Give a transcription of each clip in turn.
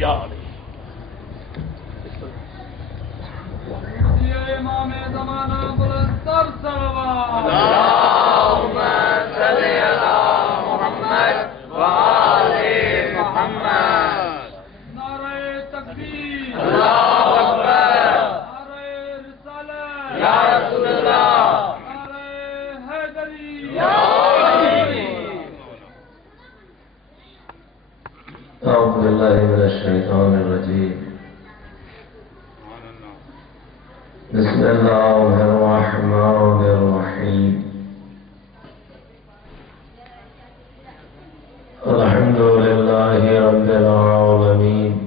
یا علی امام زمانہ بلندر صلوات اللهم صل على محمد وآل محمد نعرہ تکبیر اللہ اکبر نعرہ رسالت یا رسول اللہ نعرہ حیدری یا علی اعوذ باللہ من الشیطان الرجیم بسم اللہ الرحمن الرحیم الحمد للہ رب العالمین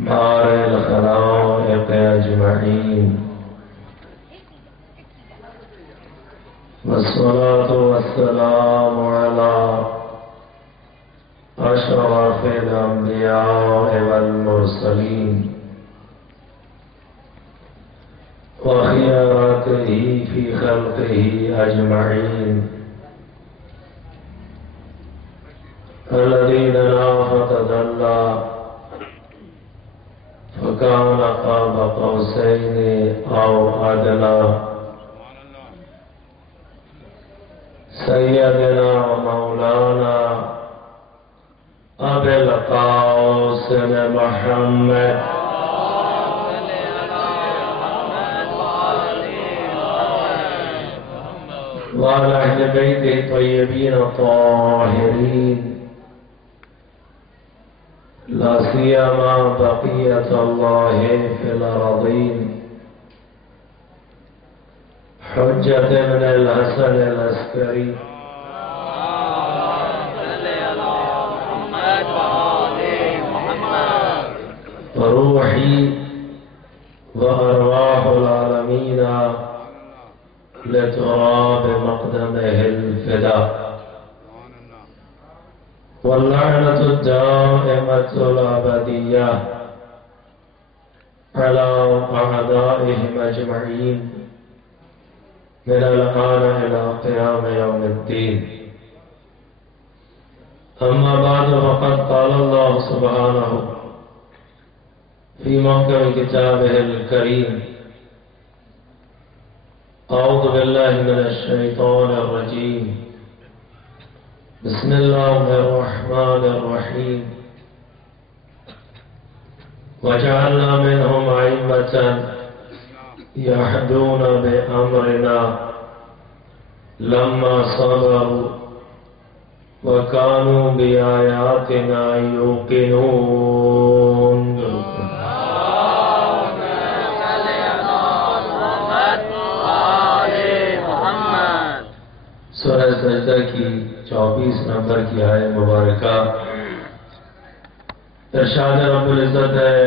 بارئ الخلائق اجمعین والصلاة والسلام على أشرف الأنبياء والمرسلين وخياراته في خلقه أجمعين الذين لا فتدلى فكان قاب قوسين أو أدنى سيدنا ومولانا أبي القاسم محمد وعلى أهل بيته الطيبين الطاهرين لا سيما بقية الله في الأرضين حجة بن الحسن العسكري روحي وأرواح العالمين لتراب مقدمه الفداء واللعنة الدائمة الأبدية على أعدائهم أجمعين من الآن إلى قيام يوم الدين أما بعد فقد قال الله سبحانه في محكم كتابه الكريم أعوذ بالله من الشيطان الرجيم بسم الله الرحمن الرحيم وجعلنا منهم أئمة يهدون بأمرنا لما صبروا وكانوا بآياتنا يوقنون سورہ سجدہ کی 24 نمبر کی آیت مبارکہ ارشاد رب العزت ہے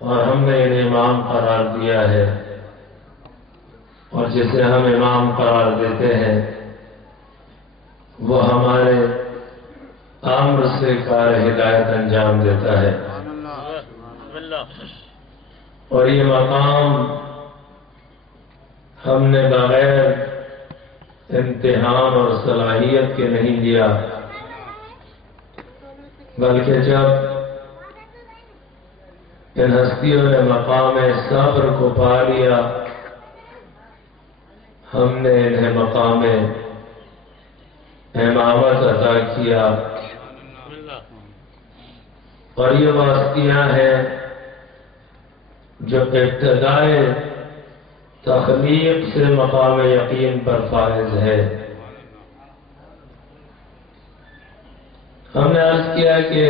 اور ہم نے انہیں امام قرار دیا ہے اور جسے ہم امام قرار دیتے ہیں وہ ہمارے امر سے کار ہدایت انجام دیتا ہے اور یہ مقام ہم نے بغیر امتحان اور صلاحیت کے نہیں لیا بلکہ جب ان ہستیوں نے مقام صبر کو پا لیا ہم نے انہیں مقام امامت عطا کیا اور یہ واسطیاں ہیں جو ابتدائے تخلیق سے مقام یقین پر فائز ہے ہم نے عرض کیا کہ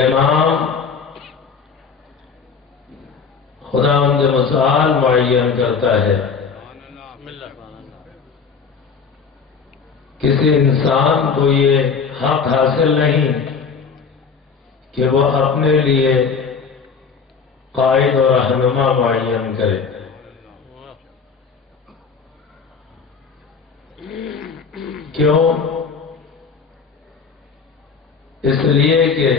امام خداوند متعال معین کرتا ہے کسی انسان کو یہ حق حاصل نہیں کہ وہ اپنے لیے قائد اور رہنما معین کرے کیوں؟ اس لیے کہ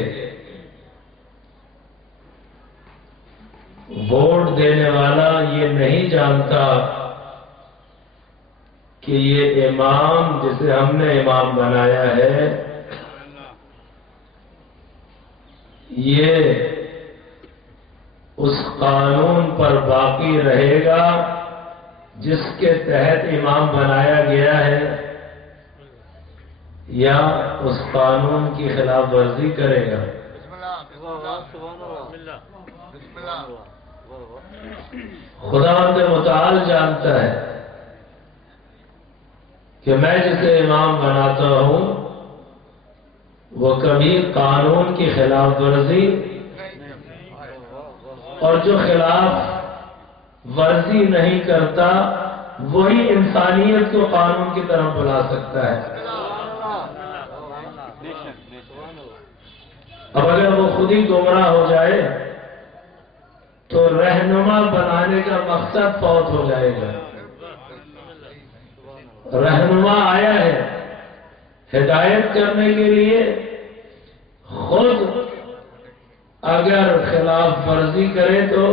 ووٹ دینے والا یہ نہیں جانتا کہ یہ امام جسے ہم نے امام بنایا ہے یہ اس قانون پر باقی رہے گا جس کے تحت امام بنایا گیا ہے یا اس قانون کی خلاف ورزی کرے گا؟ خداوند متعال جانتا ہے کہ میں جسے امام بناتا ہوں وہ کبھی قانون کی خلاف ورزی اور جو خلاف ورزی نہیں کرتا وہی انسانیت کو قانون کی طرف بلا سکتا ہے۔ اب اگر وہ خود ہی گمراہ ہو جائے تو رہنما بنانے کا مقصد فوت ہو جائے گا۔ رہنما آیا ہے ہدایت کرنے کے لیے، خود اگر خلاف ورزی کرے تو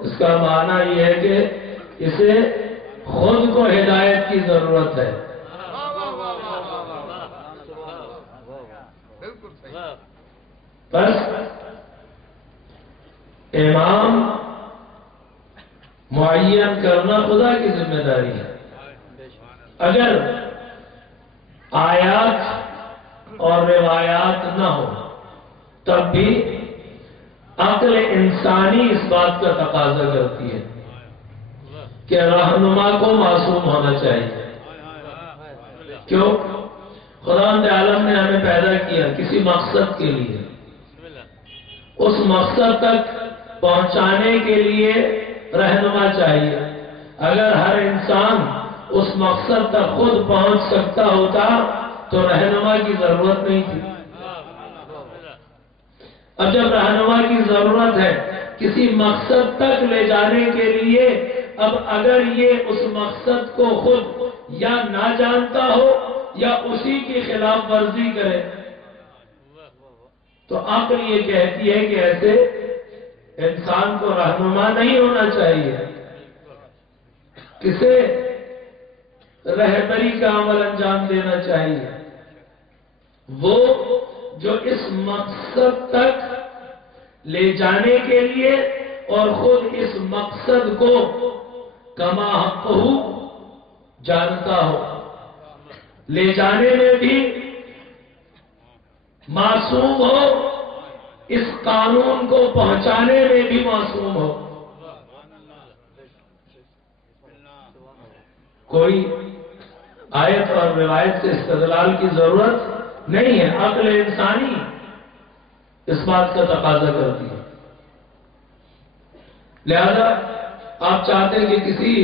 اس کا معنی یہ ہے کہ اسے خود کو ہدایت کی ضرورت ہے۔ بس امام معین کرنا خدا کی ذمہ داری ہے۔ اگر آیات اور روایات نہ ہو تب بھی عقل انسانی اس بات کا تقاضا کرتی ہے کہ رہنما کو معصوم ہونا چاہیے۔ کیوں؟ خداوند عالم نے ہمیں پیدا کیا کسی مقصد کے لیے، اس مقصد تک پہنچانے کے لیے رہنما چاہیے۔ اگر ہر انسان اس مقصد تک خود پہنچ سکتا ہوتا تو رہنما کی ضرورت نہیں تھی۔ اب جب رہنما کی ضرورت ہے کسی مقصد تک لے جانے کے لیے، اب اگر یہ اس مقصد کو خود یا نہ جانتا ہو یا اسی کی خلاف ورزی کرے تو عقل یہ کہتی ہے کہ ایسے انسان کو رہنما نہیں ہونا چاہیے، کسے رہبری کا عمل انجام دینا چاہیے، وہ جو اس مقصد تک لے جانے کے لیے اور خود اس مقصد کو کما حقہ جانتا ہو، لے جانے میں بھی معصوم ہو، اس قانون کو پہنچانے میں بھی معصوم ہو۔ کوئی آیت اور روایت سے استدلال کی ضرورت نہیں ہے، عقل انسانی اس بات کا تقاضا کرتی ہے۔ لہذا آپ چاہتے ہیں کہ کسی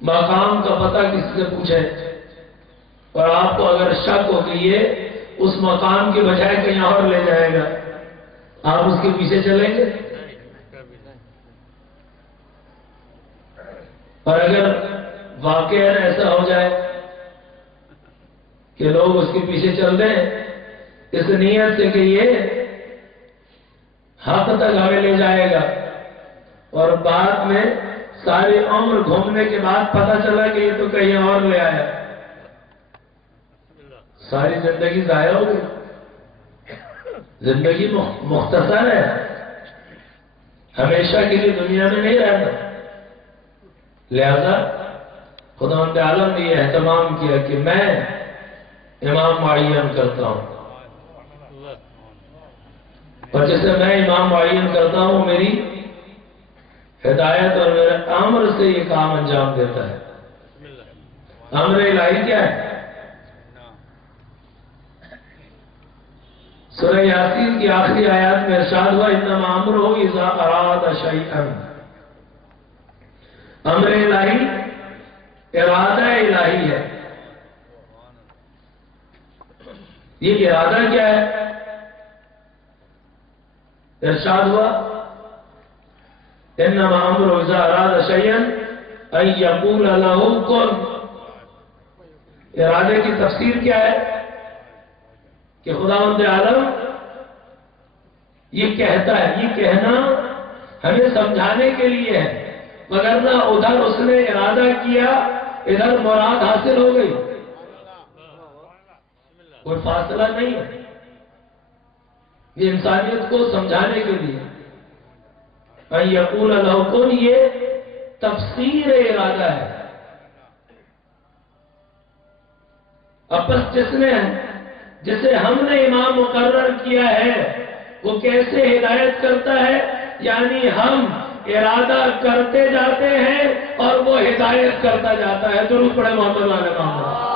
مقام کا پتہ کسی سے پوچھیں اور آپ کو اگر شک ہو کہ یہ اس مقام کی بجائے کہیں اور لے جائے گا، آپ اس کے پیچھے چلیں گے؟ اور اگر واقعہ ایسا ہو جائے کہ لوگ اس کے پیچھے چل دیں اس نیت سے کہ یہ حق تک ہمیں لے جائے گا، اور بعد میں ساری عمر گھومنے کے بعد پتہ چلا کہ یہ تو کہیں اور لے آیا، ساری زندگی ضائع ہو گئی۔ زندگی مختصر ہے، ہمیشہ کے لیے دنیا میں نہیں رہنا۔ لہذا خداوند عالم نے یہ اہتمام کیا کہ میں امام معین کرتا ہوں، اور جیسے میں امام معین کرتا ہوں میری ہدایت اور میرے امر سے یہ کام انجام دیتا ہے۔ امر الہی کیا ہے؟ سورہ یاسین کی آخری آیات میں ارشاد ہوا انما امرہ اذا اراد شیئا۔ امر الہی ارادہ الہی ہے۔ یہ ارادہ کیا ہے؟ ارشاد ہوا انما امرہ اذا اراد شیئا ان یقول لہ کن۔ ارادے کی تفسیر کیا ہے؟ کہ خداوند عالم یہ کہتا ہے، یہ کہنا ہمیں سمجھانے کے لیے ہے، مگر نہ ادھر اس نے ارادہ کیا ادھر مراد حاصل ہو گئی، کوئی فاصلہ نہیں ہے۔ یہ انسانیت کو سمجھانے کے لیے ان یقول لہ کن، یہ تفسیر ارادہ ہے۔ اب بس جسے ہم نے امام مقرر کیا ہے وہ کیسے ہدایت کرتا ہے، یعنی ہم ارادہ کرتے جاتے ہیں اور وہ ہدایت کرتا جاتا ہے۔ درود پڑھے محمد والے محمد۔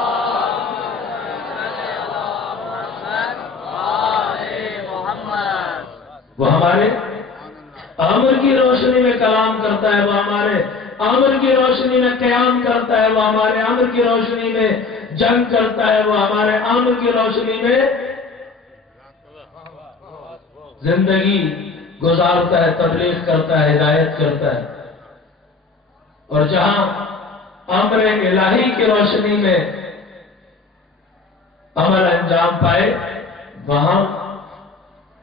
وہ ہمارے امر کی روشنی میں کلام کرتا ہے، وہ ہمارے امر کی روشنی میں قیام کرتا ہے، وہ ہمارے امر کی روشنی میں جنگ کرتا ہے، وہ ہمارے امر کی روشنی میں زندگی گزارتا ہے، تبلیغ کرتا ہے، ہدایت کرتا ہے۔ اور جہاں امر الہی کی روشنی میں عمل انجام پائے وہاں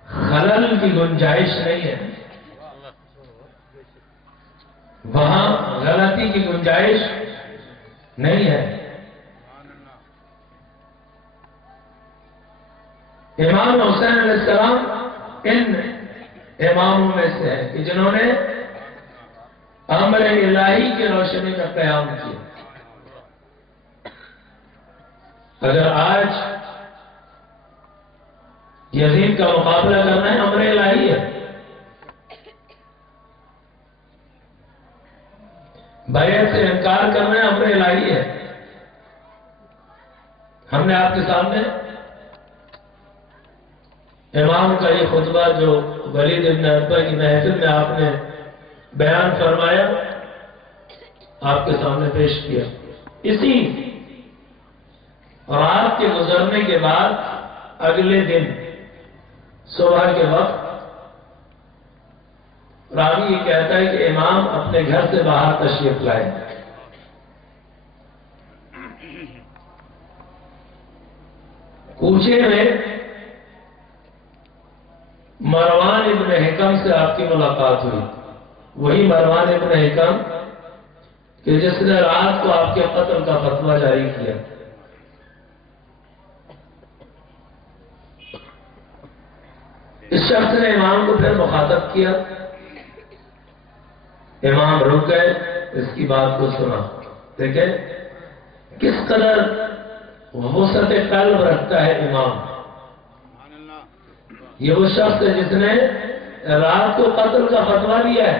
خلل کی گنجائش نہیں ہے، وہاں غلطی کی گنجائش نہیں ہے۔ امام حسین علیہ السلام ان اماموں میں سے ہیں کہ جنہوں نے امر الہی کی روشنی میں قیام کیا۔ اگر آج یزید کا مقابلہ کرنا ہے، امر الہی ہے، بیعت سے انکار کرنا ہے، امر الہی ہے۔ ہم نے آپ کے سامنے امام کا یہ خطبہ جو ولید ابن عتبہ کی محفل میں آپ نے بیان فرمایا آپ کے سامنے پیش کیا۔ اسی رات کے گزرنے کے بعد اگلے دن صبح کے وقت راوی یہ کہتا ہے کہ امام اپنے گھر سے باہر تشریف لائے۔ کوچے میں مروان ابن حکم سے آپ کی ملاقات ہوئی، وہی مروان ابن حکم کہ جس نے رات کو آپ کے قتل کا فتویٰ جاری کیا۔ اس شخص نے امام کو پھر مخاطب کیا، امام رک گئے، اس کی بات کو سنا۔ دیکھیں کس قدر وسعت قلب رکھتا ہے امام۔ یہ وہ شخص ہے جس نے رات کو قتل کا فتویٰ دیا ہے۔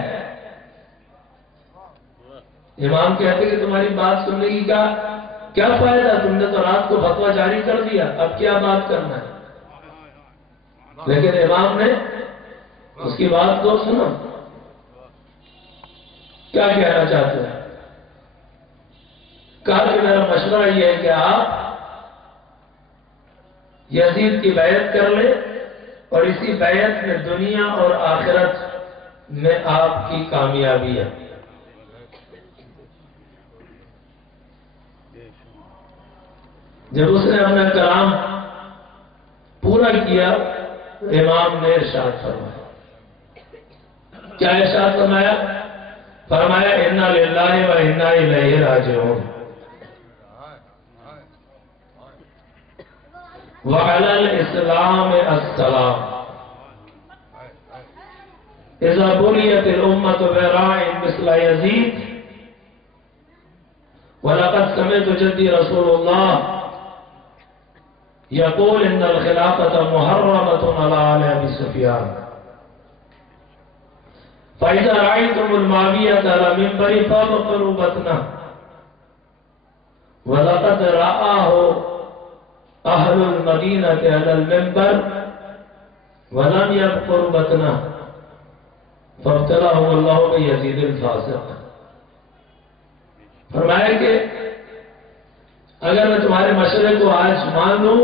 امام کہتے کہ تمہاری بات سننے کی کیا فائدہ، تم نے تو رات کو فتویٰ جاری کر دیا، اب کیا بات کرنا ہے۔ لیکن امام نے اس کی بات کو سنا، کیا کہنا چاہتے ہیں؟ کہا کہ میرا مشورہ یہ ہے کہ آپ یزید کی بیعت کر لیں اور اسی بیعت میں دنیا اور آخرت میں آپ کی کامیابی ہے۔ جب اس نے اپنا کلام پورا کیا امام نے ارشاد فرمایا، کیا ارشاد فرمایا؟ فرمایا انا للہ و انا الیہ راجعون وعلی الاسلام السلام اذا بلیت الامت براع مثل یزید ولقد سمعت جدی رسول اللہ یقول ان الخلافة محرمة على آل ابی سفیان فإذا رأيتم المعاوية على منبر فابقروا بطنه ولقد رآه أهل المدينة على المنبر ولم يبقروا بطنه فابتلاهم الله بيزيد الفاسق۔ فرمایا کہ اگر میں تمہارے مشورے کو آج مان لوں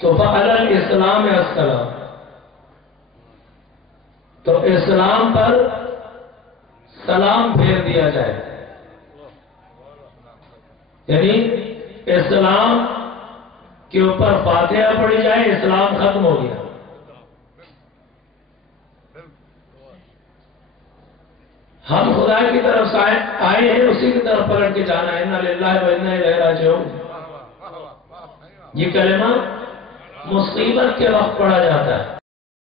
تو فعلی الاسلام السلام، تو اسلام پر سلام پھیر دیا جائے، یعنی اسلام کے اوپر فاتحہ پڑھی جائے، اسلام ختم ہو گیا۔ ہم خدا کی طرف سے آئے ہیں، اسی کی طرف پلٹ کے جانا ہے۔ انا للہ و انا الیہ راجعون۔ یہ کلمہ مصیبت کے وقت پڑھا جاتا ہے،